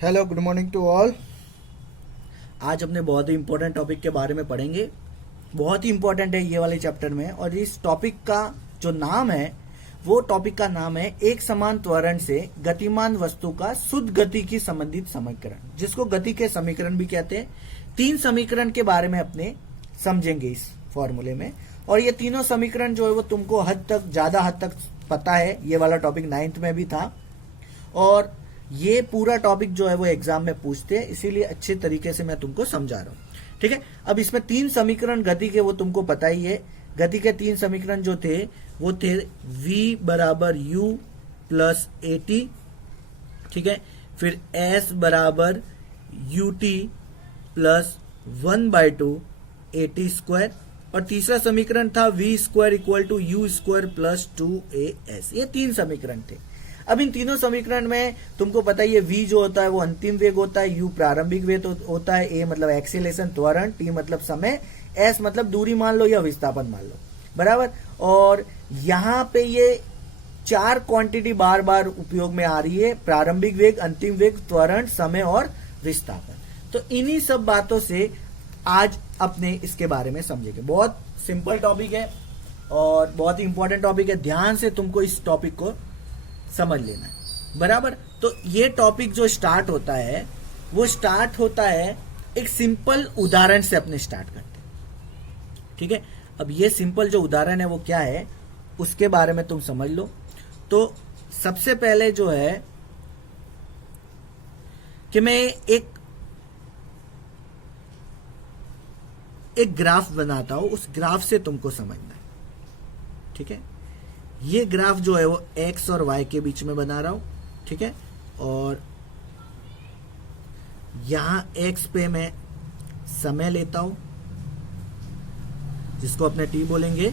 Hello, good morning to all. आज अपने बहुत ही इंपॉर्टेंट टॉपिक के बारे में पढ़ेंगे। बहुत ही इंपॉर्टेंट है ये वाले चैप्टर में। और इस टॉपिक का जो नाम है वो टॉपिक का नाम है एक समान त्वरण से गतिमान वस्तु का शुद्ध गति की संबंधित समीकरण, जिसको गति के समीकरण भी कहते हैं। 3 समीकरण के बारे में अपने समझेंगे इस फॉर्मूले में। और ये तीनों समीकरण जो है वो तुमको ज्यादा हद तक पता है। ये वाला टॉपिक 9th में भी था और ये पूरा टॉपिक जो है वो एग्जाम में पूछते हैं, इसीलिए अच्छे तरीके से मैं तुमको समझा रहा हूं। ठीक है, अब इसमें 3 समीकरण गति के वो तुमको पता ही है। गति के 3 समीकरण जो थे वो थे v बराबर u प्लस ए टी, ठीक है, फिर s बराबर u t plus 1/2 a t square, और तीसरा समीकरण था v square equal to u square plus 2as। ये 3 समीकरण थे। अब इन तीनों समीकरण में तुमको पता ही है v जो होता है वो अंतिम वेग होता है, u प्रारंभिक वेग होता है, a मतलब एक्सीलरेशन त्वरण, t मतलब समय, s मतलब दूरी मान लो या विस्थापन मान लो, बराबर। और यहाँ पे ये 4 क्वांटिटी बार बार उपयोग में आ रही है, प्रारंभिक वेग, अंतिम वेग, त्वरण, समय और विस्थापन। तो इन्हीं सब बातों से आज अपने इसके बारे में समझेंगे। बहुत सिंपल टॉपिक है और बहुत ही इंपॉर्टेंट टॉपिक है। ध्यान से तुमको इस टॉपिक को समझ लेना है, बराबर। तो ये टॉपिक जो स्टार्ट होता है वो स्टार्ट होता है एक सिंपल उदाहरण से अपने स्टार्ट करते हैं। ठीक है, अब ये सिंपल जो उदाहरण है वो क्या है उसके बारे में तुम समझ लो। तो सबसे पहले जो है कि मैं एक ग्राफ बनाता हूं, उस ग्राफ से तुमको समझना है। ठीक है, ये ग्राफ जो है वो x और y के बीच में बना रहा हूं, ठीक है। और यहां x पे मैं समय लेता हूं जिसको अपने t बोलेंगे,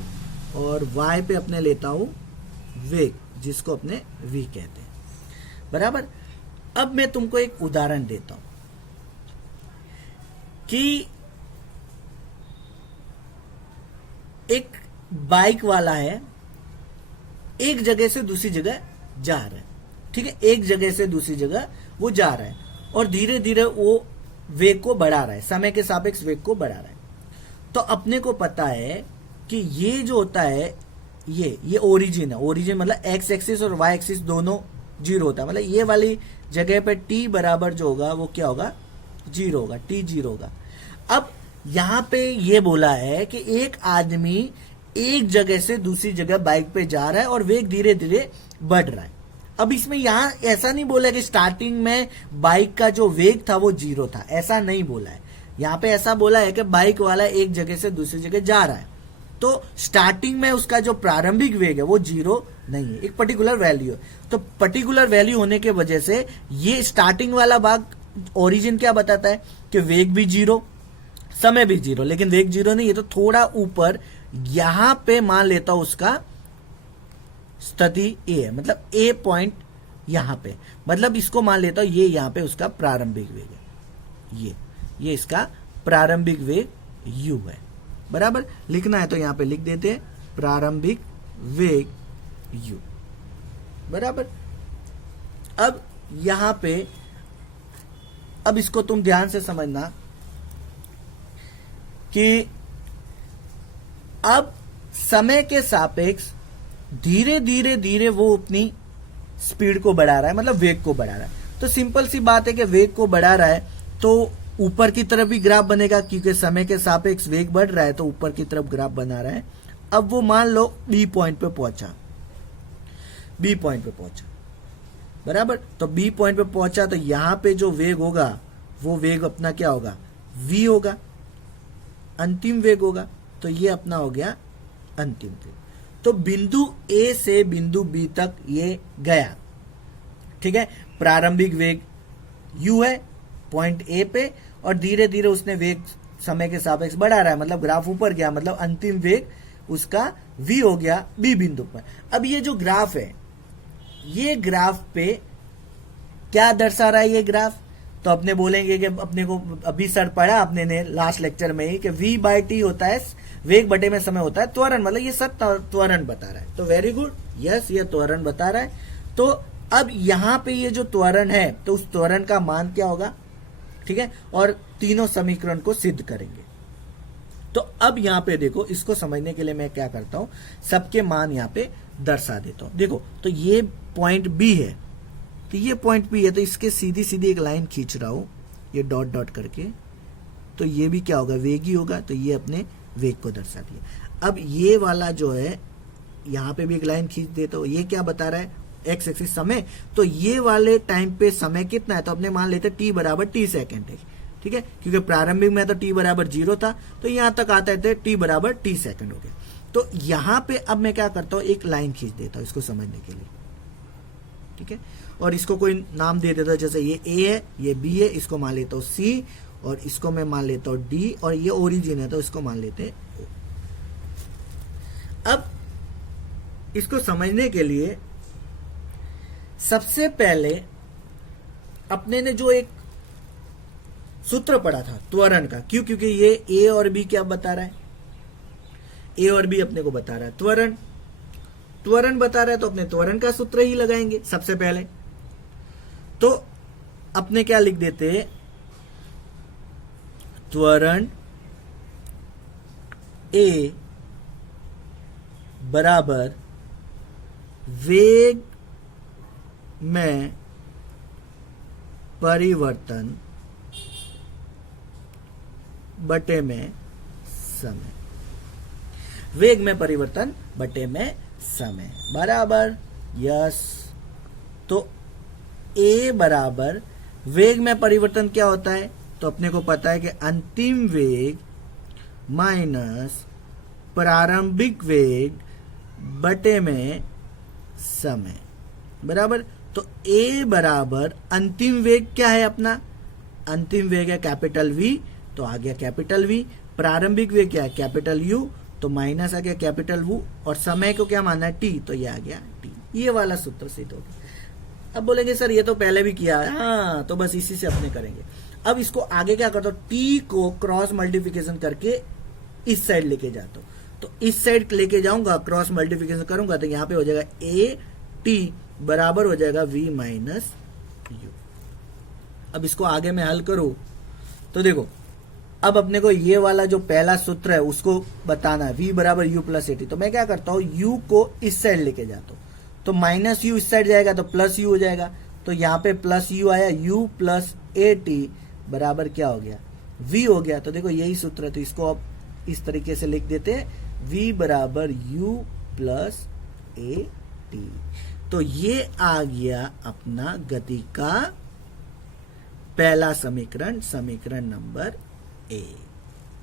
और y पे अपने लेता हूं वेग जिसको अपने v कहते हैं, बराबर। अब मैं तुमको एक उदाहरण देता हूं कि एक बाइक वाला है, एक जगह से दूसरी जगह जा रहा है। ठीक है, एक जगह से दूसरी जगह वो जा रहा है और धीरे धीरे वो वेग को बढ़ा रहा है, समय के सापेक्ष वेग को बढ़ा रहा है। तो अपने को पता है कि ये जो होता है ये ओरिजिन है। ओरिजिन मतलब एक्स एक्सिस और वाई एक्सिस दोनों 0 होता है, मतलब ये वाली जगह पे t बराबर जो होगा वो क्या होगा, 0 होगा, t 0 होगा। अब यहां पे ये बोला है कि एक आदमी एक जगह से दूसरी जगह बाइक पे जा रहा है और वेग धीरे धीरे बढ़ रहा है। अब इसमें यहां ऐसा नहीं बोला कि स्टार्टिंग में बाइक का जो वेग था वो 0 था, ऐसा नहीं बोला है। यहां पे ऐसा बोला है कि बाइक वाला एक जगह से दूसरी जगह जा रहा है, तो स्टार्टिंग में उसका जो प्रारंभिक वेग है वो 0 नहीं है, एक पर्टिकुलर वैल्यू है। तो पर्टिकुलर वैल्यू होने की वजह से ये स्टार्टिंग वाला भाग ओरिजिन क्या बताता है कि वेग भी 0, समय भी 0, लेकिन वेग 0 नहीं है। तो थोड़ा ऊपर यहां पे मान लेता हूं उसका स्थिति ए है, मतलब ए पॉइंट यहां पे, मतलब इसको मान लेता हूं ये यहां पे उसका प्रारंभिक वेग है, ये इसका प्रारंभिक वेग u है, बराबर। लिखना है तो यहां पे लिख देते हैं प्रारंभिक वेग u, बराबर। अब यहां पे अब इसको तुम ध्यान से समझना कि अब समय के सापेक्ष धीरे धीरे धीरे वो अपनी स्पीड को बढ़ा रहा है, मतलब वेग को बढ़ा रहा है। तो सिंपल सी बात है कि वेग को बढ़ा रहा है तो ऊपर की तरफ भी ग्राफ बनेगा, क्योंकि समय के सापेक्ष वेग बढ़ रहा है तो ऊपर की तरफ ग्राफ बना रहा है। अब वो मान लो बी पॉइंट पे पहुंचा, बराबर। तो बी पॉइंट पे पहुंचा तो यहां पे जो वेग होगा वो वेग अपना क्या होगा, v होगा, अंतिम वेग होगा। तो ये अपना हो गया अंतिम वेग। तो बिंदु A से बिंदु B तक ये गया, ठीक है। प्रारंभिक वेग u है पॉइंट A पे, और धीरे धीरे उसने वेग समय के सापेक्ष बढ़ा रहा है, मतलब ग्राफ ऊपर गया, मतलब अंतिम वेग उसका v हो गया B बिंदु पर। अब ये जो ग्राफ है, ये ग्राफ पे क्या दर्शा रहा है ये ग्राफ, तो अपने बोलेंगे कि अपने को अभी सर पढ़ा अपने ने लास्ट लेक्चर में ही कि v/t होता है वेग बटे में समय होता है त्वरण, मतलब ये सब त्वरण बता रहा है। तो वेरी गुड, यस ये त्वरण बता रहा है। तो अब यहां पे ये जो त्वरण है तो उस त्वरण का मान क्या होगा, ठीक है, और तीनों समीकरण को सिद्ध करेंगे। तो अब यहां पे देखो, इसको समझने के लिए मैं क्या करता हूं, सबके मान यहां पे दर्शा देता हूं। देखो तो ये पॉइंट बी है, तो ये पॉइंट बी है, तो इसके सीधी सीधी एक लाइन खींच रहा हूं ये डॉट डॉट करके, तो ये भी क्या होगा, वेग ही होगा, तो ये अपने वेग को दर्शा दिया। अब ये वाला जो है यहां पे भी एक लाइन खींच देता हूं, ये क्या बता रहा है, एक्स एक्सिस समय, तो ये वाले टाइम पे समय कितना है, तो अपने मान लेते टी बराबर टी सेकेंड है, ठीक है, क्योंकि प्रारंभिक में तो टी बराबर 0 था, तो यहां तक आता है टी बराबर टी सेकेंड हो गया। तो यहां पे अब मैं क्या करता हूं, एक लाइन खींच देता हूं इसको समझने के लिए, ठीक है, और इसको कोई नाम दे देता हूं, जैसे ये ए है, ये बी है, इसको मान लेता हूं सी, और इसको मैं मान लेता हूं डी, और ये ओरिजिन है तो इसको मान लेते हैं ओ। अब इसको समझने के लिए सबसे पहले अपने ने जो एक सूत्र पढ़ा था त्वरण का, क्यों, क्योंकि ये ए और बी क्या बता रहा है, ए और बी अपने को बता रहा है त्वरण, त्वरण बता रहा है, तो अपने त्वरण का सूत्र ही लगाएंगे सबसे पहले। तो अपने क्या लिख देते हैं, त्वरण ए बराबर वेग में परिवर्तन बटे में समय, वेग में परिवर्तन बटे में समय बराबर यस। तो ए बराबर वेग में परिवर्तन क्या होता है, तो अपने को पता है कि अंतिम वेग माइनस प्रारंभिक वेग बटे में समय बराबर। तो ए बराबर अंतिम वेग क्या है अपना, अंतिम वेग है कैपिटल वी, तो आ गया कैपिटल वी, प्रारंभिक वेग क्या है कैपिटल यू, तो माइनस आ गया कैपिटल वू, और समय को क्या माना है टी, तो ये आ गया टी। ये वाला सूत्र सिद्ध हो गया। अब बोलेंगे सर ये तो पहले भी किया है, हाँ तो बस इसी से अपने करेंगे। अब इसको आगे क्या करता हूं, टी को क्रॉस मल्टीप्लिकेशन करके इस साइड लेके जाता हूं, तो इस साइड लेके जाऊंगा, क्रॉस मल्टीप्लिकेशन करूंगा, तो यहां पे हो जाएगा ए टी बराबर हो जाएगा v माइनस यू। अब इसको आगे मैं हल करूं तो देखो, अब अपने को ये वाला जो पहला सूत्र है उसको बताना है, v बराबर यू प्लस ए टी, तो मैं क्या करता हूं, u को इस साइड लेके जाता हूं, तो माइनस यू इस साइड जाएगा तो प्लस यू हो जाएगा, तो यहाँ पे प्लस यू आया, u प्लस ए टी बराबर क्या हो गया, v हो गया। तो देखो यही सूत्र है, तो इसको अब इस तरीके से लिख देते हैं, v बराबर u प्लस ए टी। तो ये आ गया अपना गति का पहला समीकरण, समीकरण नंबर ए,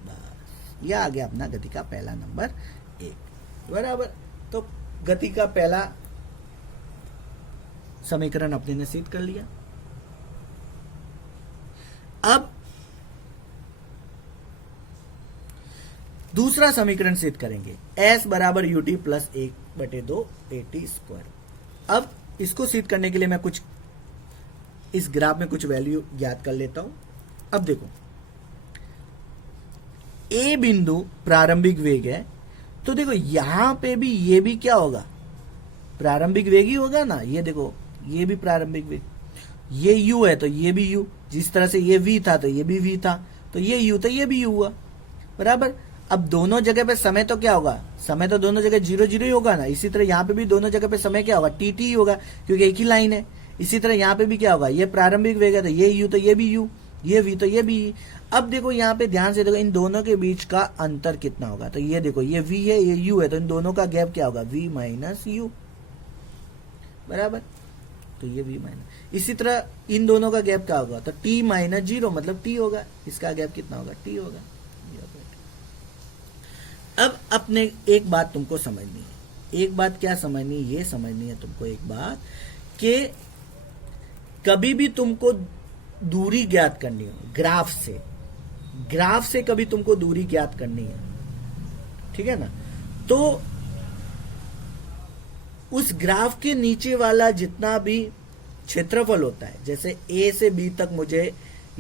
बस ये आ गया अपना गति का पहला नंबर एक बराबर। तो गति का पहला समीकरण अपने ने सिद्ध कर लिया। अब दूसरा समीकरण सिद्ध करेंगे, s बराबर u t plus 1/2 a t square. अब इसको सिद्ध करने के लिए मैं कुछ इस ग्राफ में कुछ वैल्यू ज्ञात कर लेता हूं। अब देखो ए बिंदु प्रारंभिक वेग है, तो देखो यहां पे भी ये भी क्या होगा, प्रारंभिक वेग ही होगा ना। ये देखो ये भी प्रारंभिक वेग, ये u है तो ये भी u, जिस तरह से ये v था तो ये भी v था, तो ये u तो ये भी u हुआ बराबर। अब दोनों जगह पे समय तो क्या होगा, समय तो दोनों जगह 0 0 ही होगा ना। इसी तरह यहाँ पे भी दोनों जगह पे समय क्या होगा, टी टी होगा, क्योंकि एक ही लाइन है। इसी तरह यहाँ पे भी क्या होगा, ये प्रारंभिक वेग है तो ये u तो ये भी u, ये v तो ये भी। अब देखो यहाँ पे ध्यान से देखो, इन दोनों के बीच का अंतर कितना होगा, तो ये देखो ये v है ये u है, तो इन दोनों का गैप क्या होगा, v माइनस यू बराबर। तो ये v माइनस, इसी तरह इन दोनों का गैप क्या होगा, तो t माइनस 0 मतलब t होगा, इसका गैप कितना होगा, t होगा। अब अपने एक बात तुमको समझनी है, एक बात क्या समझनी, ये समझनी है तुमको एक बात कि कभी भी तुमको दूरी ज्ञात करनी हो ग्राफ से कभी तुमको दूरी ज्ञात करनी है, ठीक है ना, तो उस ग्राफ के नीचे वाला जितना भी क्षेत्रफल होता है, जैसे ए से बी तक मुझे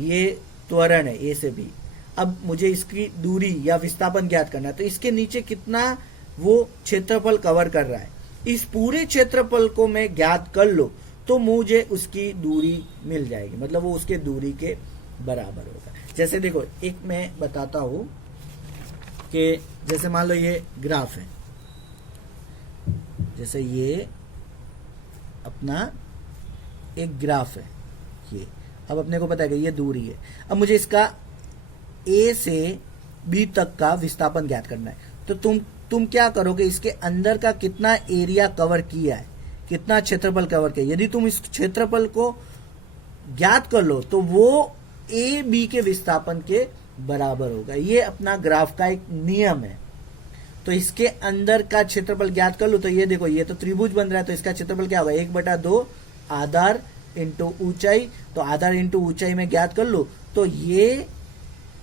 ये त्वरण है ए से बी, अब मुझे इसकी दूरी या विस्थापन ज्ञात करना है, तो इसके नीचे कितना वो क्षेत्रफल कवर कर रहा है, इस पूरे क्षेत्रफल को मैं ज्ञात कर लो तो मुझे उसकी दूरी मिल जाएगी, मतलब वो उसके दूरी के बराबर होगा। जैसे देखो एक मैं बताता हूं कि जैसे मान लो ये ग्राफ है, जैसे ये अपना एक ग्राफ है ये, अब अपने को पता है कि ये दूरी है। अब मुझे इसका ए से बी तक का विस्थापन ज्ञात करना है। तो तुम क्या करोगे, इसके अंदर का कितना एरिया कवर किया है, कितना क्षेत्रफल कवर किया, यदि तुम इस क्षेत्रफल को ज्ञात कर लो तो वो ए बी के विस्थापन के बराबर होगा। ये अपना ग्राफ का एक नियम है। तो इसके अंदर का क्षेत्रफल ज्ञात कर लो तो ये देखो, ये तो त्रिभुज बन रहा है, तो इसका क्षेत्रफल क्या होगा, 1/2 आधार इंटू ऊंचाई। तो आधार इंटू ऊंचाई में ज्ञात कर लो तो ये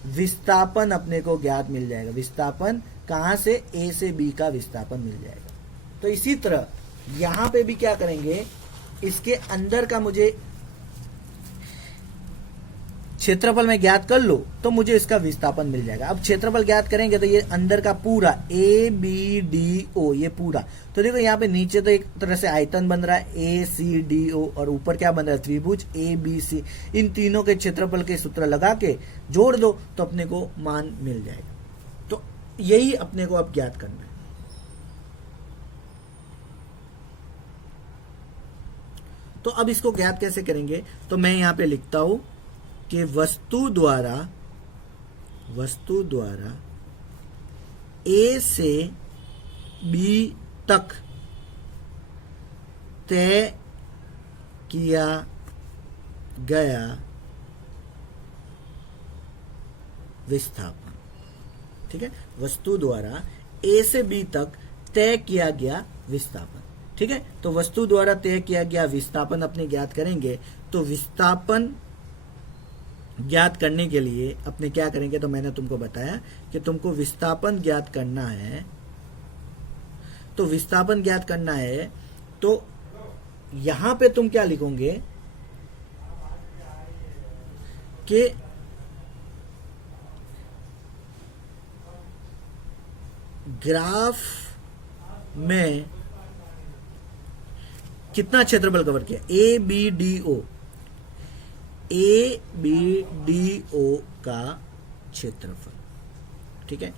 विस्थापन अपने को ज्ञात मिल जाएगा। विस्थापन कहां से, ए से बी का विस्थापन मिल जाएगा। तो इसी तरह यहां पे भी क्या करेंगे, इसके अंदर का मुझे क्षेत्रफल में ज्ञात कर लो तो मुझे इसका विस्थापन मिल जाएगा। अब क्षेत्रफल ज्ञात करेंगे तो ये अंदर का पूरा ए बी डी ओ, ये पूरा, तो देखो यहाँ पे नीचे तो एक तरह से आयतन बन रहा है ए सी डी ओ, और ऊपर क्या बन रहा है, त्रिभुज ए बी सी। इन तीनों के क्षेत्रफल के सूत्र लगा के जोड़ दो तो अपने को मान मिल जाएगा। तो यही अपने को अब ज्ञात करना है। तो अब इसको ज्ञात कैसे करेंगे, तो मैं यहां पे लिखता हूं कि वस्तु द्वारा ए से बी तक तय किया गया विस्थापन। ठीक है, वस्तु द्वारा ए से बी तक तय किया गया विस्थापन। ठीक है, तो वस्तु द्वारा तय किया गया विस्थापन अपने ज्ञात करेंगे। तो विस्थापन ज्ञात करने के लिए अपने क्या करेंगे, तो मैंने तुमको बताया कि तुमको विस्थापन ज्ञात करना है। तो विस्थापन ज्ञात करना है तो यहां पे तुम क्या लिखोगे कि ग्राफ में कितना क्षेत्रफल कवर किया, A B D O, A B D O का क्षेत्रफल। ठीक है,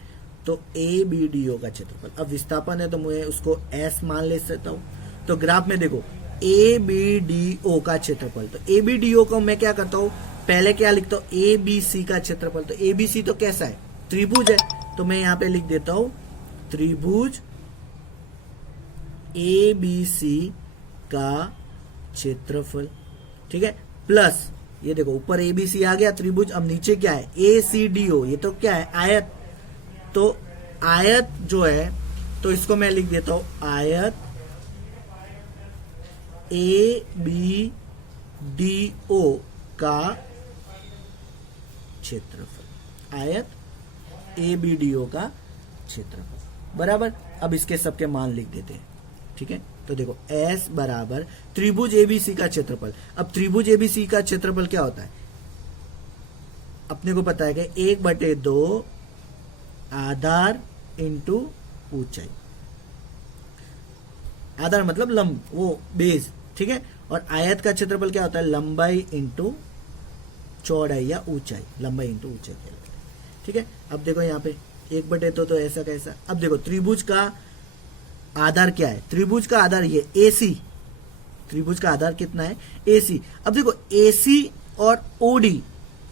तो ए बी डी ओ का क्षेत्रफल। अब विस्थापन है तो मैं उसको एस मान ले सकता हूं। तो ग्राफ में देखो ए बी डी ओ का क्षेत्रफल, तो ए बी डी ओ को मैं क्या करता हूं, पहले क्या लिखता हूं, ए बी सी का क्षेत्रफल। तो ए बी सी तो कैसा है, त्रिभुज है, तो मैं यहां पे लिख देता हूं त्रिभुज ए बी सी का क्षेत्रफल। ठीक है, प्लस ये देखो ऊपर एबीसी आ गया त्रिभुज, अब नीचे क्या है, ए सी डी ओ, ये तो क्या है, आयत। तो आयत जो है तो इसको मैं लिख देता हूं आयत ए बी डी ओ का क्षेत्रफल। आयत ए बी डी ओ का क्षेत्रफल बराबर। अब इसके सबके मान लिख देते हैं। ठीक है, तो देखो S बराबर त्रिभुज एबीसी का क्षेत्रफल। अब त्रिभुज एबीसी का क्षेत्रफल क्या होता है, अपने को पता है कि 1/2 आधार इंटू ऊंचाई। आधार मतलब लंब, वो बेस। ठीक है, और आयत का क्षेत्रफल क्या होता है, लंबाई इंटू चौड़ाई या ऊंचाई, लंबाई इंटू ऊंचाई। ठीक है, अब देखो यहाँ पे 1/2 तो ऐसा कैसा। अब देखो त्रिभुज का आधार क्या है, त्रिभुज का आधार ये AC, त्रिभुज का आधार कितना है, AC। अब देखो AC और OD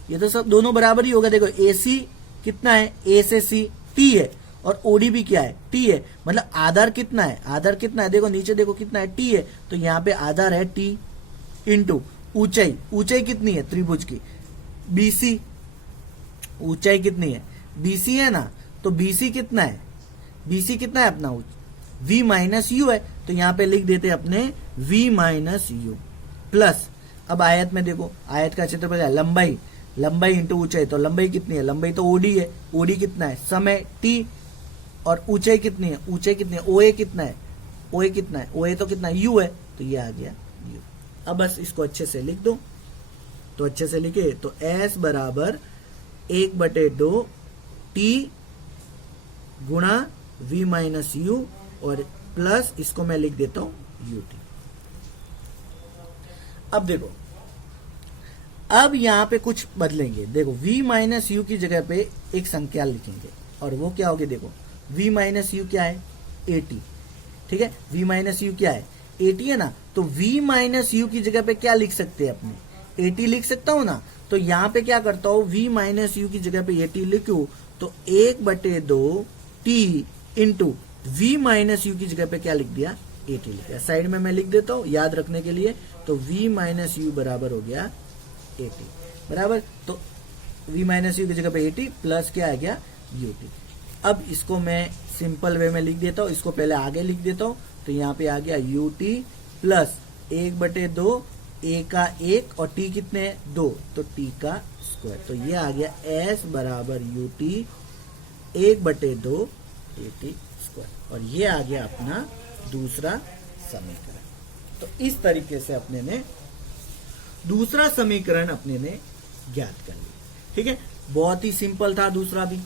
ये तो सब दोनों बराबर ही होगा। देखो AC कितना है, A से C T है, और OD भी क्या है, T है। मतलब आधार कितना है, आधार कितना है, देखो नीचे देखो कितना है, T है। तो यहाँ पे आधार है T इंटू ऊंचाई। ऊंचाई कितनी है त्रिभुज की, BC। ऊंचाई कितनी है, BC है ना, तो BC कितना है, BC कितना है अपना, V माइनस यू है। तो यहां पे लिख देते अपने V माइनस यू प्लस। अब आयत में देखो, आयत का क्षेत्रफल है लंबाई, लंबाई इंटू ऊंचाई। तो लंबाई कितनी है, लंबाई तो OD है, OD कितना है, समय T। और ऊंचाई कितनी है, ऊंचाई कितनी है, OA कितना है, OA कितना है, OA तो कितना है, U है। तो ये आ गया U। अब बस इसको अच्छे से लिख दो। तो अच्छे से लिखे तो S बराबर 1/2 T गुणा V माइनस यू, और प्लस इसको मैं लिख देता हूं UT। अब देखो, अब यहाँ पे कुछ बदलेंगे। देखो v माइनस यू की जगह पे एक संख्या लिखेंगे और वो क्या होगी, देखो v माइनस यू क्या है 80, ठीक है, v माइनस यू क्या है 80 है ना, तो v माइनस यू की जगह पे क्या लिख सकते हैं अपने 80 लिख सकता हूं ना। तो यहाँ पे क्या करता हूं, v माइनस यू की जगह पे 80 लिखूं तो 1/2 t into v minus you की जगह पे क्या लिख दिया 80 लिख दिया। साइड में मैं लिख देता हूं याद रखने के लिए, तो v माइनस यू बराबर हो गया 80 बराबर, तो v माइनस यू की जगह पे 80 प्लस क्या आ गया ut। अब इसको मैं सिंपल वे में लिख देता हूं, इसको पहले आगे लिख देता हूं, तो यहाँ पे आ गया ut प्लस 1/2 a का 1 और t कितने हैं 2, तो t का स्क्वायर। तो ये आ गया s बराबर ut 1/2 at स्क्वायर, और ये आ गया अपना दूसरा समीकरण। तो इस तरीके से अपने ने दूसरा समीकरण अपने ने ज्ञात कर लिया, ठीक है, बहुत ही सिंपल था दूसरा भी।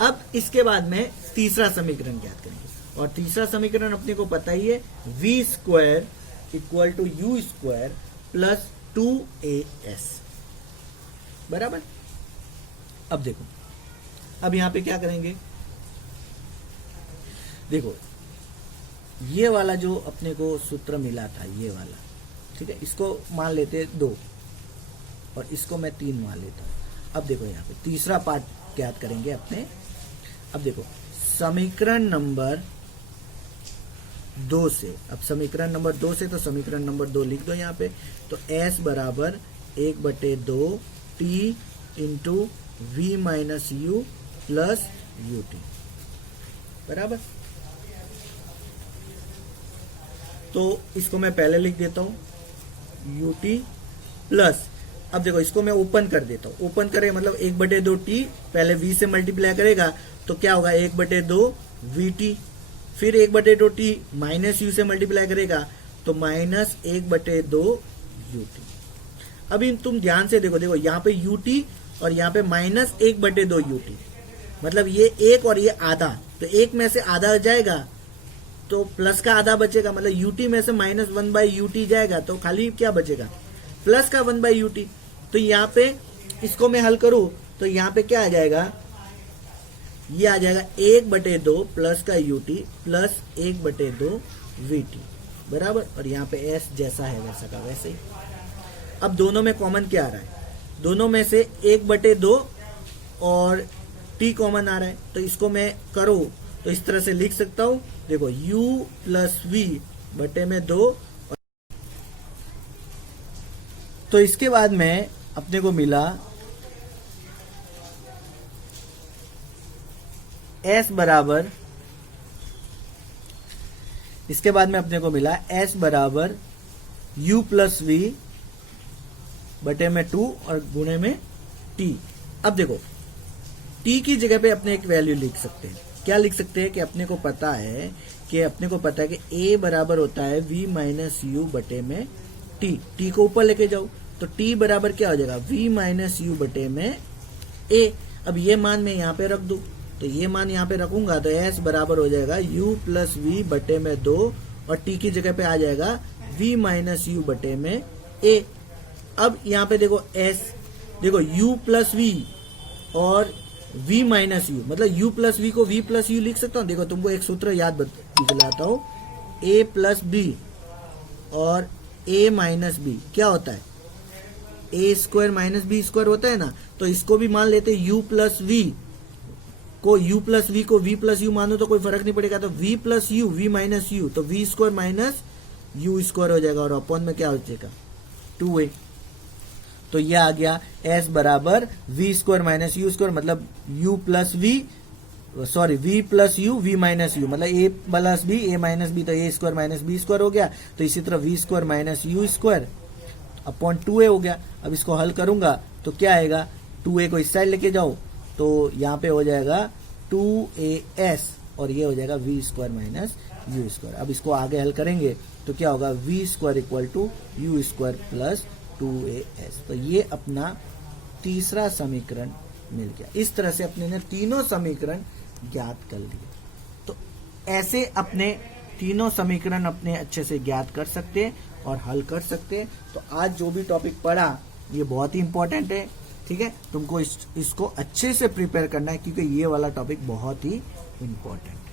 अब इसके बाद में तीसरा समीकरण ज्ञात करेंगे, और तीसरा समीकरण अपने को पता ही है v square equal to u square plus 2as बराबर। अब देखो, अब यहां पे क्या करेंगे, देखो ये वाला जो अपने को सूत्र मिला था ये वाला, ठीक है, इसको मान लेते 2 और इसको मैं 3 मान लेता हूं। अब देखो यहाँ पे तीसरा पार्ट ज्ञात करेंगे अपने। अब देखो समीकरण नंबर 2 से, अब समीकरण नंबर 2 से, तो समीकरण नंबर 2 लिख दो यहाँ पे, तो s बराबर 1/2 t into v minus you plus ut बराबर। तो इसको मैं पहले लिख देता हूं ut प्लस, अब देखो इसको मैं ओपन कर देता हूं, ओपन करे मतलब 1/2 t, पहले v से मल्टीप्लाई करेगा तो क्या होगा 1/2 vt, फिर 1/2 t माइनस u से मल्टीप्लाई करेगा तो माइनस 1/2 ut। अभी तुम ध्यान से देखो, देखो यहाँ पे ut और यहाँ पे माइनस 1/2 ut, मतलब ये एक और ये आधा, तो एक में से आधा जाएगा तो प्लस का आधा बचेगा, मतलब ut में से माइनस 1/ut जाएगा तो खाली क्या बचेगा प्लस का 1/ut। तो यहाँ पे इसको मैं हल करूं तो यहाँ पे क्या आ जाएगा, ये आ जाएगा 1/2 प्लस का ut प्लस 1/2 vt बराबर, और यहाँ पे s जैसा है वैसा का वैसे ही। अब दोनों में कॉमन क्या आ रहा है, दोनों में से 1/2 और t कॉमन आ रहा है, तो इसको मैं करूं तो इस तरह से लिख सकता हूं, देखो u प्लस v बटे में 2, तो इसके बाद में अपने को मिला s बराबर, इसके बाद में अपने को मिला s बराबर u प्लस v बटे में 2 और गुणे में t। अब देखो t की जगह पे अपने एक वैल्यू लिख सकते हैं, क्या लिख सकते हैं कि अपने को पता है कि a बराबर होता है v माइनस यू बटे में t को ऊपर लेके जाओ तो t बराबर क्या हो जाएगा v माइनस यू बटे में a। अब ये मान मैं यहाँ पे रख दूं, तो ये मान यहाँ पे रखूंगा तो s बराबर हो जाएगा u प्लस v बटे में 2 और t की जगह पे आ जाएगा v माइनस यू बटे में a। अब यहाँ पे देखो s, देखो u प्लस v और v माइनस यू, मतलब u प्लस v को v प्लस यू लिख सकता हूँ। देखो तुमको एक सूत्र याद दिलाता हूँ, a प्लस b और a माइनस b क्या होता है, a square minus b square होता है ना, तो इसको भी मान लेते u प्लस v को u प्लस v मानो तो कोई फर्क नहीं पड़ेगा, तो v plus you v minus you, तो v square minus u square हो जाएगा और अपॉन में क्या हो जाएगा 2a। तो यह आ गया s बराबर v square minus u square, मतलब u plus v, sorry v plus you v minus you, मतलब a plus b a minus b, तो a square minus b square हो गया। तो इसी तरह v square minus u square upon 2a हो गया। अब इसको हल करूंगा तो क्या आएगा, 2a को इस साइड लेके जाओ तो यहाँ पे हो जाएगा 2as और ये हो जाएगा v square minus u square. अब इसको आगे हल करेंगे तो क्या होगा v square equal to u square plus 2as। तो ये अपना तीसरा समीकरण मिल गया। इस तरह से अपने ने तीनों समीकरण ज्ञात कर लिए। तो ऐसे अपने तीनों समीकरण अपने अच्छे से ज्ञात कर सकते हैं और हल कर सकते हैं। तो आज जो भी टॉपिक पढ़ा ये बहुत ही इंपॉर्टेंट है, ठीक है। तुमको इसको अच्छे से प्रिपेयर करना है क्योंकि ये वाला टॉपिक बहुत ही इंपॉर्टेंट है।